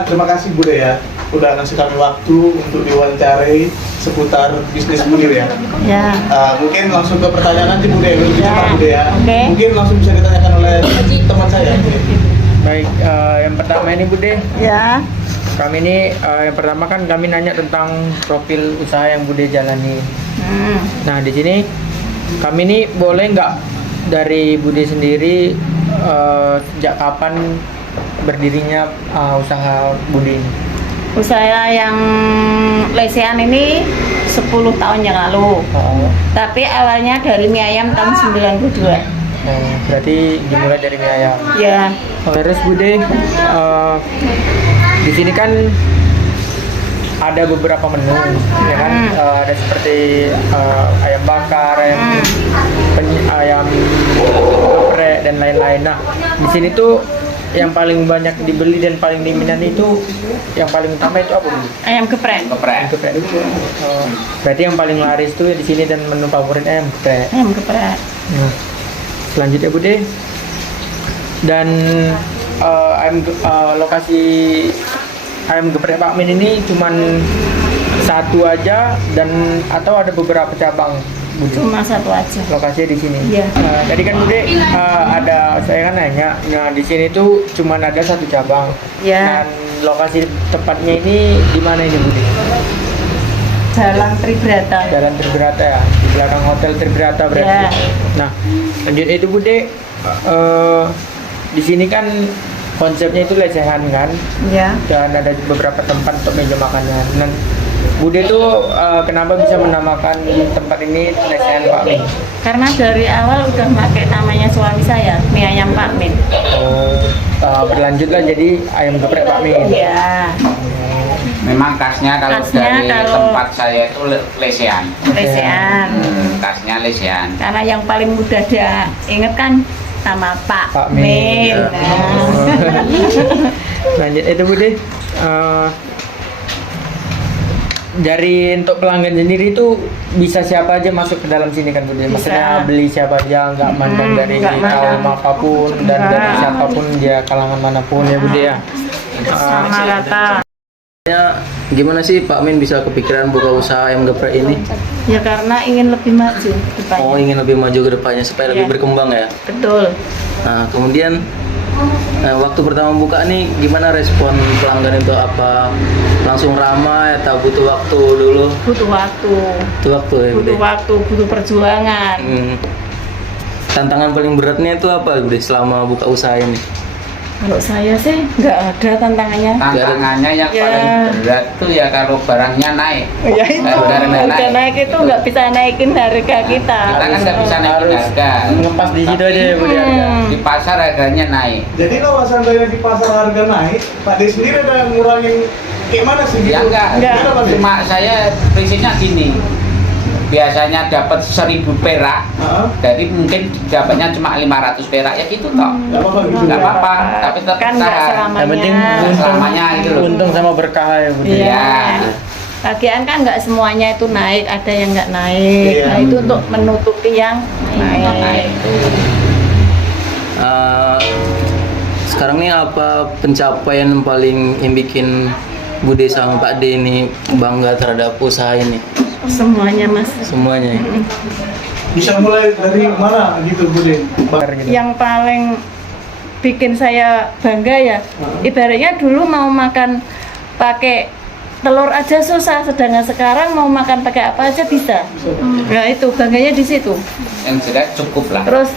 sebelumnya terima kasih Bude ya, udah ngasih kami waktu untuk diwawancarai seputar bisnis Bude ya. Ya. Mungkin langsung ke pertanyaan nanti Bude, lebih Ya. cepat Bude ya. Oke. Mungkin langsung bisa ditanyakan oleh teman saya. Baik, yang pertama ini Bude, Ya. kami ini yang pertama kan kami nanya tentang profil usaha yang Bude jalani. Nah di sini kami ini boleh nggak dari Bude sendiri sejak kapan berdirinya usaha Bude ini? Usaha yang lesehan ini 10 tahun yang lalu. Tapi awalnya dari mie ayam tahun 92. Berarti dimulai dari mie ayam. Ya. Terus Bude, di sini kan ada beberapa menu, ya kan? Ada seperti ayam bakar, ayam geprek dan lain-lain. Nah, di sini tuh yang paling banyak dibeli dan paling diminati itu yang paling utama itu apa, Bu? Ayam geprek. Geprek. Berarti yang paling laris tuh di sini dan menu favorit ayam geprek. Ayam geprek. Nah, selanjutnya Bude, dan lokasi ayam geprek Pak Min ini cuman satu aja dan atau ada beberapa cabang, Bude? Cuma satu aja. Lokasinya di sini. Iya. Tadi kan Bude saya kan nanya, nah di sini tuh cuman ada satu cabang. Ya. Dan lokasi tepatnya ini di mana ini Bude? Jalan Tribrata. Jalan Tribrata ya, di belakang Hotel Tribrata berarti. Ya. Nah, lanjut itu Bude, di sini kan konsepnya itu lesehan kan, Ya. dan ada beberapa tempat untuk meja makanan. Dan Bude tuh kenapa bisa menamakan tempat ini lesehan Pak Min? Karena dari awal udah pakai namanya suami saya, mie ayam Pak Min. Berlanjutlah jadi ayam geprek Pak Min. Iya. Memang khasnya kalau Khasnya dari kalau- tempat saya itu lesehan. Lesehan. Khasnya lesehan. Karena yang paling mudah dia inget kan nama Pak Pak Min. Min. Ya. Nah. Lanjut itu Bude, dari untuk pelanggan sendiri itu bisa siapa aja masuk ke dalam sini kan Bude? Maksudnya Bisa. beli siapa aja, nggak mandang dari nggak mandang. kaum apapun dan Nggak. dari siapapun dia kalangan manapun ya Bude ya. Sama rata. Gimana sih Pak Min bisa kepikiran buka usaha ayam geprek ini? Ya karena ingin lebih maju depannya. Oh, ingin lebih maju ke depannya supaya lebih Iya. berkembang ya. Betul. Nah, kemudian waktu pertama buka nih gimana respon pelanggan itu, apa langsung ramai atau butuh waktu dulu? Butuh waktu. Butuh waktu ya, Bude? Butuh waktu, butuh perjuangan. Tantangan paling beratnya itu apa, Bude, selama buka usaha ini? Kalau saya sih nggak ada tantangannya. Tantangannya yang Ya. paling berat tuh ya kalau barangnya naik. Ya itu, harga naik itu nggak bisa naikin harga kita. Kita kan nggak bisa naikin Harus harga. ngepas di situ aja ya Bude. Di pasar harganya naik. Jadi kalau seandainya di pasar harga naik, Pak De sendiri ada yang ngurangin kayak mana sih? Ya enggak, Gimana, Pak De? cuma saya prinsipnya gini. Biasanya dapat 1.000 perak, jadi mungkin dapatnya cuma 500 perak ya gitu toh. Nggak apa-apa gitu. Nggak apa-apa, tapi tetap Kan nggak usaha. selamanya. Yang penting Selamanya itu loh. untung sama berkah ya Bude. Iya. Ya. Lagian kan nggak semuanya itu naik, ada yang nggak naik. Iya. Nah itu untuk menutupi yang naik. Sekarang nih apa pencapaian yang paling yang bikin Bude sama Pak De ini bangga terhadap usaha ini? Semuanya mas. Semuanya ya? Bisa mulai dari mana gitu Bude? Yang paling bikin saya bangga ya, ibaratnya dulu mau makan pakai telur aja susah, sedangkan sekarang mau makan pakai apa aja bisa. Nah itu bangganya di situ. Yang jelas cukup lah. Terus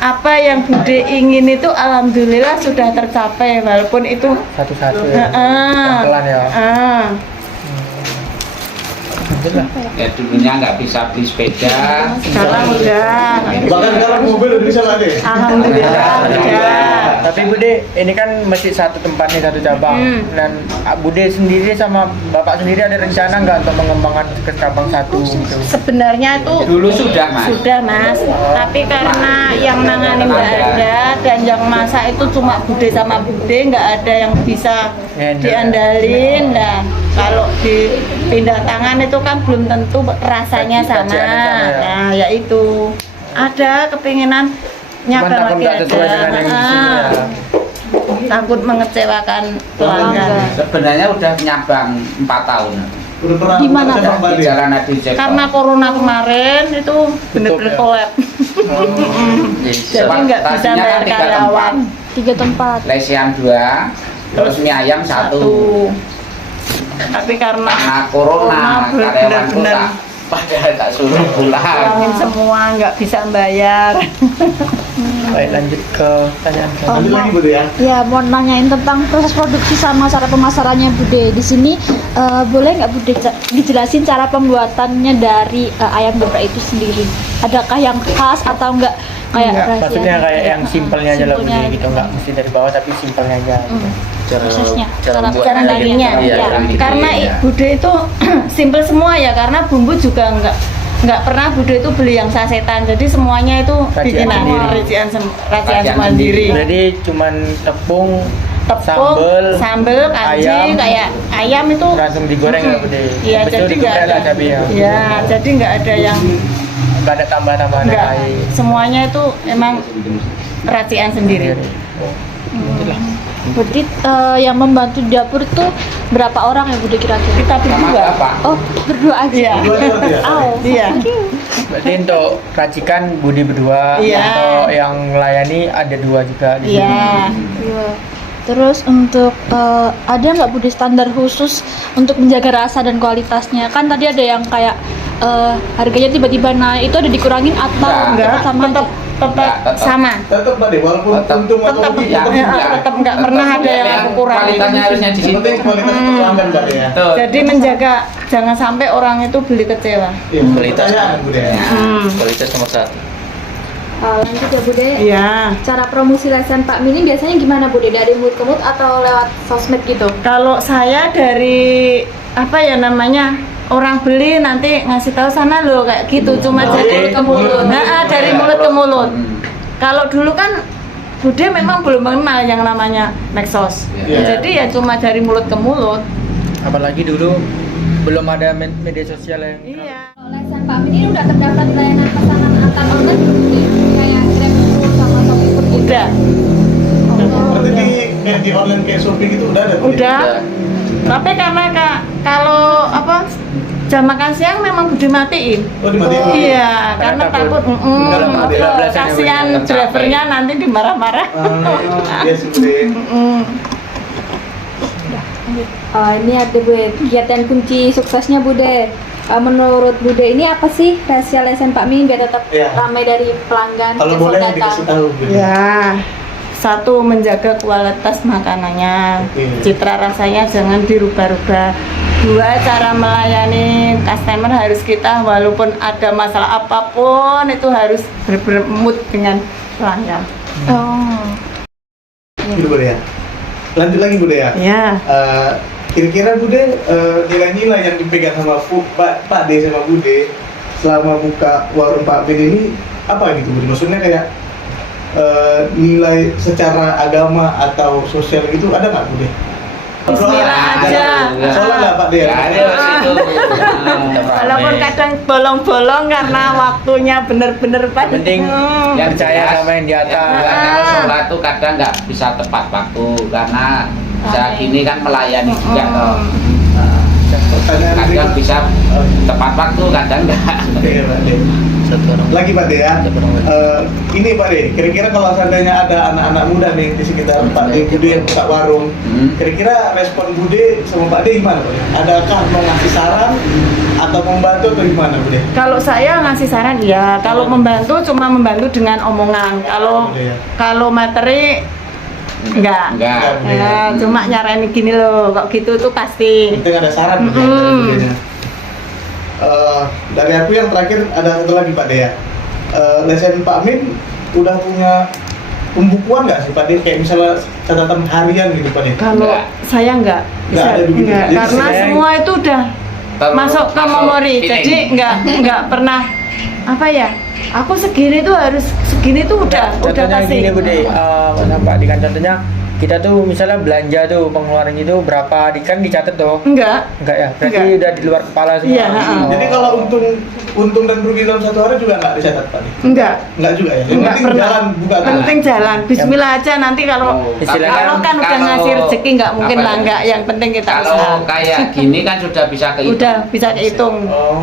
apa yang Bude ingin itu alhamdulillah sudah tercapai, walaupun itu Satu-satu ya. Pelan-pelan ya. Alhamdulillah. Ya dulunya nggak bisa beli sepeda. Sekarang udah. Bahkan sekarang mobil udah bisa Pak De? Alhamdulillah udah. Tapi Bude, ini kan masih satu tempat nih, satu cabang. Dan Bude sendiri sama Bapak sendiri ada rencana nggak untuk mengembangkan ke cabang satu gitu? Sebenarnya itu Dulu sudah mas. sudah mas, tapi karena yang nangani nggak ada dan yang masak itu cuma Bude sama Bude, nggak ada yang bisa diandalin. Nah kalau dipindah tangan itu kan belum tentu rasanya sama. Kajiannya sama ya? Nah ya itu ada kepinginan Cuman nyabar takut lagi nggak sesuai dengan yang di sini ya. ada. takut mengecewakan pelanggan. Sebenarnya udah nyabang 4 tahun. Udah pernah Gimana, cabang Di Pak De? Jalan Adi Cipto. Karena corona kemarin itu bener-bener ya? collab. Jadi nggak bisa Stasiunnya bayar kan 3 karyawan. 3 tempat. Lesian 2, terus mie ayam 1. Tapi karena Corona karyawanku bener-bener tak pada suruh pulang. pulangin semua, nggak bisa bayar. Baik, lanjut ke pertanyaan Lanjut lagi Bu De ya. Ya, mau nanyain tentang proses produksi sama cara pemasarannya Bude. Di sini boleh nggak Bude dijelasin cara pembuatannya dari ayam geprek itu sendiri? Adakah yang khas atau enggak kayak Enggak, rahasia? maksudnya kayak yang simpelnya aja lah Simpelnya Bude gitu, nggak mesti dari bawah tapi simpelnya aja. Gitu. Prosesnya, cara membuat Cara dagingnya, Iya, ya. cara bikin. Karena Bude itu simple semua ya, karena bumbu juga nggak pernah Bude itu beli yang sasetan, jadi semuanya itu Racian bikinan sendiri. racian Racian sendiri. Jadi cuman tepung, Tepung, sambel, kanji, ayam, kayak ayam itu langsung digoreng ya Bude. Iya, Habis itu jadi nggak digeprek ada. lah cabai ya. Ya, jadi nggak ada yang Nggak ada tambahan-tambahan nggak. lain. Semuanya itu emang racian sendiri. Berarti yang membantu di dapur tuh berapa orang ya Bude kira-kira? Kita Sama berdua. Bapak. Oh, berdua aja. Iya. Dua berarti ya? Oh, Iya. Berarti untuk racikan Budi berdua, Iya. atau yang melayani ada 2 juga di sini. Iya. Iya. Terus untuk ada nggak Bude standar khusus untuk menjaga rasa dan kualitasnya? Kan tadi ada yang kayak harganya tiba-tiba naik, itu ada dikurangin atau Enggak, sama aja? tetap Enggak, sama. Tetap Pak De, walaupun Tetap. untung atau Tetap, rugi ya, tetap ya, juga. tetap nggak pernah ada yang aku kurangi. Kualitasnya harusnya di Yang situ. penting kualitas pelanggan Pak De ya. Tuh. Jadi menjaga jangan sampai orang itu beli kecewa. Iya, Kualitas. pertanyaan Bu De. Kualitas nomor 1. Lanjut ya Bude. Iya. Cara promosi lesen Pak Mini biasanya gimana Bude? Dari mulut ke mulut atau lewat sosmed gitu? Kalau saya dari apa ya namanya, orang beli nanti ngasih tahu sana loh kayak gitu, cuma Oh, dari iya. mulut ke mulut. Nah, dari mulut ke mulut. Hmm. Kalau dulu kan Bude memang belum mengenal yang namanya medsos. Iya. Jadi ya cuma dari mulut ke mulut. Apalagi dulu belum ada media sosial yang Iya. Lesen Pak Mini udah terdaftar di layanan pesanan antar online belum Bude? Kayak GrabFood sama ShopeeFood gitu? Udah. Berarti kayak di online kayak Shopee gitu udah ada Bu De? Udah. Tapi karena kalau apa jam makan siang memang Bude matiin. Oh dimatiin. Iya, karena takut Dalam hati lah, belasan ya, kasihan Bu, ya. drivernya nanti dimarah-marah. Iya sih Bu De. Ini ada Bude, kegiatan kunci suksesnya Bude. Menurut Bude ini apa sih rahasia lesen Pak Mini biar tetap Iya. ramai dari pelanggan Kalau yang boleh datang? dikasih tahu Bu De. Ya, satu menjaga kualitas makanannya, Oke. citra rasanya jangan dirubah-rubah. 2, cara melayani customer harus kita walaupun ada masalah apapun itu harus bermood dengan pelanggan. Oh. Gitu Bu De ya. Lanjut lagi Bu De ya. Ya, Kira-kira Bu De nilai-nilai yang dipegang sama Pak De sama Bu De selama buka warung Pak Ben ini apa gitu Bu De? Maksudnya kayak nilai secara agama atau sosial gitu ada nggak Bu De? Bismillah aja. Soalnya nggak Pak De ya? Nggak ada situ. walaupun kadang bolong-bolong karena waktunya bener-bener Yang penting Yang percaya jelas, sama yang di atas. Kalau sholat tuh kadang nggak bisa tepat waktu karena saya gini kan melayani juga toh. Pertanyaan Kadang berikut. bisa tepat waktu, kadang nggak. Oke Pak De. Satu orang. Lagi Pak De ya. Satu orang lagi. Ini Pak De, kira-kira kalau seandainya ada anak-anak muda nih di sekitar Pak De Bude yang buka warung, kira-kira respon Bude sama Pak De gimana Pak De? Adakah mau ngasih saran atau membantu atau gimana Bude? Kalau saya ngasih saran ya, kalau membantu cuma membantu dengan omongan. Kalau materi enggak. Enggak. Ya, cuma nyaranin gini loh, kok gitu tuh pasti. Penting ada saran Bude, dari Budenya. Dari aku yang terakhir ada satu lagi Pak De ya. Lesen Pak Min udah punya pembukuan nggak sih Pak De? Kayak misalnya catatan harian gitu Pak De? Kalau Enggak. saya enggak, Enggak ada begitu. enggak. Jadi Karena saya- semua itu udah masuk ke memori, titik. jadi enggak pernah apa ya? Aku segini tuh harus segini tuh udah Contohnya pasti. gini Bude, Mas Pak, di kan contohnya kita tuh misalnya belanja tuh pengeluaran itu berapa kan dicatat tuh? Enggak. Enggak ya? Berarti Enggak. udah di luar kepala semua. Iya, Jadi kalau untung dan rugi dalam satu hari juga nggak dicatat Pak? Enggak. Nggak juga ya? Yang Enggak penting pernah. jalan buka Penting jalan. Bismillah aja, nanti kalau Istilahnya kalau kan udah kalau- ngasih rezeki nggak mungkin apa lah ya? enggak. Yang penting kita usaha. Kalau kayak gini kan sudah bisa kehitung. Udah bisa dihitung.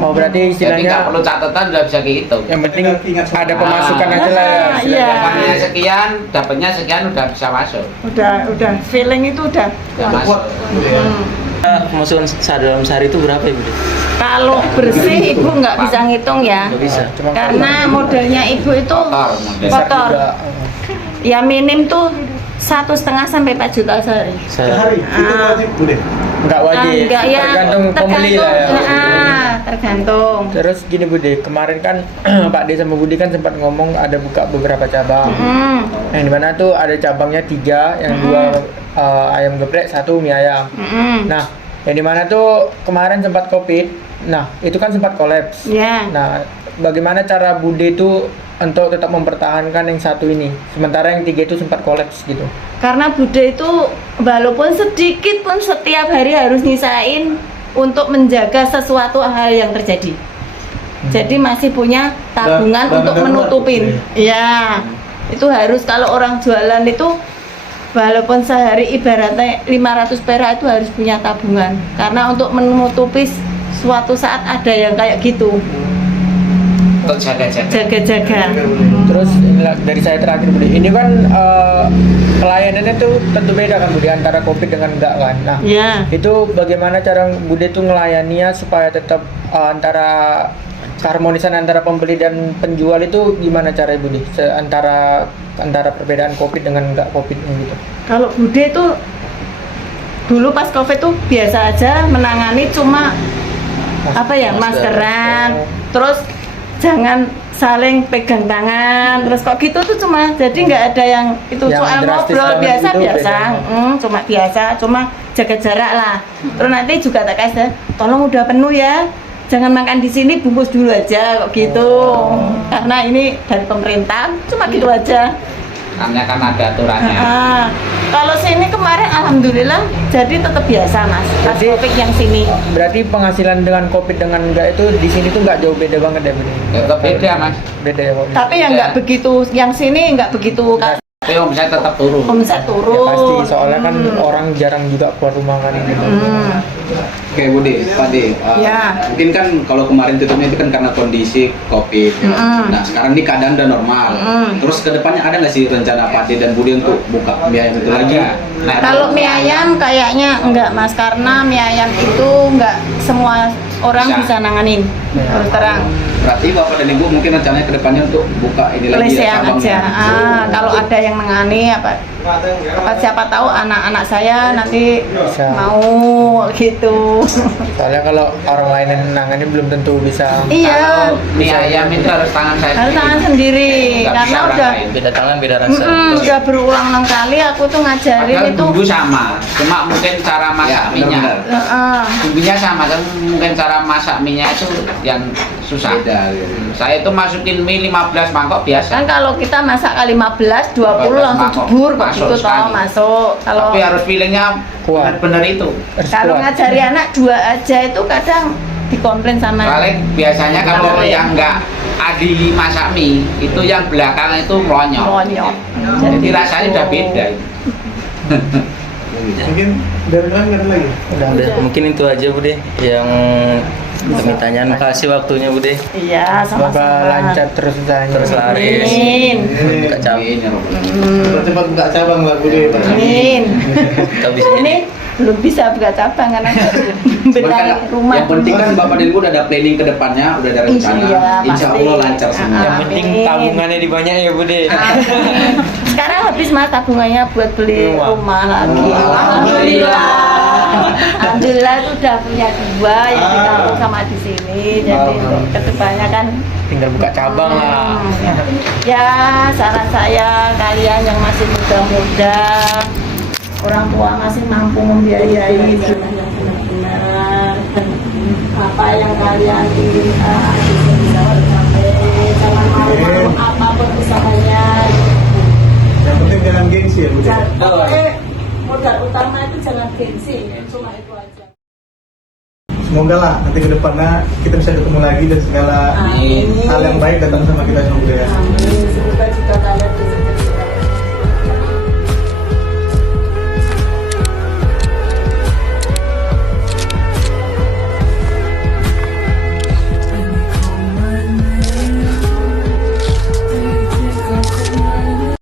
Oh, berarti Jadi nggak istilahnya perlu catatan, sudah bisa kehitung. yang penting Ingat semua. ada pemasukan Ah. aja lah ya. Iya. istilahnya. Dapatnya sekian, dapatnya sekian udah bisa masuk. Udah feeling itu udah. Udah masuk. Ya. Pemasukan dalam sehari itu berapa ya, Bude? Kalau bersih ibu nggak bisa ngitung ya. Nggak bisa. Cuma Karena modelnya ibu itu Kotor model. besar kotor. juga. Ya minim tuh 1,5 sampai 4 juta sehari. Sehari itu Ah. wajib Bude. Enggak wajib. Enggak ya. Tergantung pembeli lah ya. Tergantung. Terus gini Bude, kemarin kan Pak D sama Budi kan sempat ngomong ada buka beberapa cabang. Yang dimana tuh ada cabangnya 3, yang 2 ayam geprek, 1 mie ayam. Nah, yang dimana tuh kemarin sempat Covid. Nah, itu kan sempat kolaps. Ya. Nah, bagaimana cara Bude itu untuk tetap mempertahankan yang 1 ini, sementara yang 3 itu sempat kolaps gitu? Karena Bude itu walaupun sedikit pun setiap hari harus nyisain untuk menjaga sesuatu hal yang terjadi. Jadi masih punya tabungan Dan untuk darurat, menutupin. Iya. Itu harus, kalau orang jualan itu walaupun sehari ibaratnya 500 perak itu harus punya tabungan. Karena untuk menutupi suatu saat ada yang kayak gitu. Untuk jaga-jaga. Jaga-jaga. Terus inilah dari saya terakhir Budi, ini kan pelayanannya tuh tentu beda kan Budi antara Covid dengan enggak kan. Nah, Ya. itu bagaimana cara Budi tuh ngelayaninya supaya tetap antara keharmonisan antara pembeli dan penjual itu gimana cara Budi? Antara perbedaan Covid dengan enggak Covid gitu. Kalau Bude itu dulu pas Covid tuh biasa aja menangani, cuma apa ya, maskeran, terus jangan saling pegang tangan, terus kok gitu tuh cuma, jadi nggak ada yang itu Yang soal drastis ngobrol banget biasa itu biasa, cuma biasa, cuma jaga jarak lah. Terus nanti juga tak kasih, tolong udah penuh ya, jangan makan di sini, bungkus dulu aja kok gitu, karena ini dari pemerintah, cuma gitu aja. Karena kan ada aturannya. Kalau sini kemarin alhamdulillah jadi tetap biasa mas. Pas Jadi- Covid yang sini. Berarti penghasilan dengan Covid dengan enggak itu di sini tuh nggak jauh beda banget ya Budi? Tetap beda mas. Beda ya Pak? Tapi yang nggak begitu, yang sini nggak begitu kan. Tapi omset tetap turun. Omset Ya turun. pasti, soalnya kan orang jarang juga keluar rumah kan gitu. Oke, Budi, Pak D, Ya. mungkin kan kalau kemarin tutupnya itu kan karena kondisi COVID. Nah, sekarang ini keadaan udah normal. Terus kedepannya ada nggak sih rencana Pak D dan Budi untuk buka mie ayam itu lagi? Ada. Nah, Kalau mie ayam kayaknya enggak mas, karena mie ayam itu enggak semua orang Bisa. bisa nanganin. Terus terang. Berarti Bapak dan Ibu mungkin rencananya kedepannya untuk buka ini lagi Lesehan cabangnya. aja. Kalau ada yang nangani apa siapa tahu anak-anak saya nanti Bisa. mau gitu. Soalnya kalau orang lain yang nangani belum tentu bisa. Iya. mie ayam itu harus tangan saya Harus tangan sendiri. sendiri Nggak karena bisa orang udah lain. Beda tangan, beda rasa. udah berulang 6 kali aku tuh ngajarin Padahal itu. bumbu sama, cuma mungkin cara masak Ya, minyak. benar-benar. Heeh. Bumbunya sama, kan mungkin cara masak minyak itu yang susah. Beda, ya. Saya itu masukin mie 15 mangkok biasa. Kan kalau kita masak kali 15, 20 langsung mangkok. jebur kok Masuk gitu toh sekali. masuk. Kalau Tapi harus feelingnya Kuat. benar-benar itu. Harus kalau kuat. ngajari anak 2 aja itu kadang dikomplain sama Paling biasanya kalau Sama yang enggak adi masak mie, itu yang belakang itu melonyok. melonyok. Jadi rasanya udah beda. Mungkin dari kalian nggak ada lagi. Udah, mungkin itu aja Bude yang kami tanyakan. Makasih waktunya Bude. Iya, Semoga sama-sama. lancar terus usahanya. Terus laris. Amin. Buka cabang. Amin, ya Rob. Cepat buka cabang lah Bude. Amin. Kita bisa Ini belum bisa buka cabang karena Cuman benahi kan rumah. yang penting kan Bapak dan Ibu udah ada planning ke depannya, udah ada rencana. Iya, Insya pasti. Allah lancar semua. Yang penting Amin. tabungannya dibanyak ya Bude. Amin. Sekarang habis mas tabungannya buat beli Rumah. rumah lagi. Alhamdulillah. Alhamdulillah itu udah punya 2 yang di kampung sama di sini. Jadi untuk kedepannya kan Tinggal buka cabang lah. ya saran saya kalian yang masih muda-muda, orang tua masih mampu membiayai hidup yang benar-benar, dan apa yang kalian inginkan itu bisa tercapai. Jangan malu-malu apapun usahanya. Yang penting jangan gengsi ya Bude. Pokoknya cuma itu aja. Semoga lah nanti ke depannya kita bisa ketemu lagi dan segala Amin. hal yang baik datang sama kita semoga ya. Amin.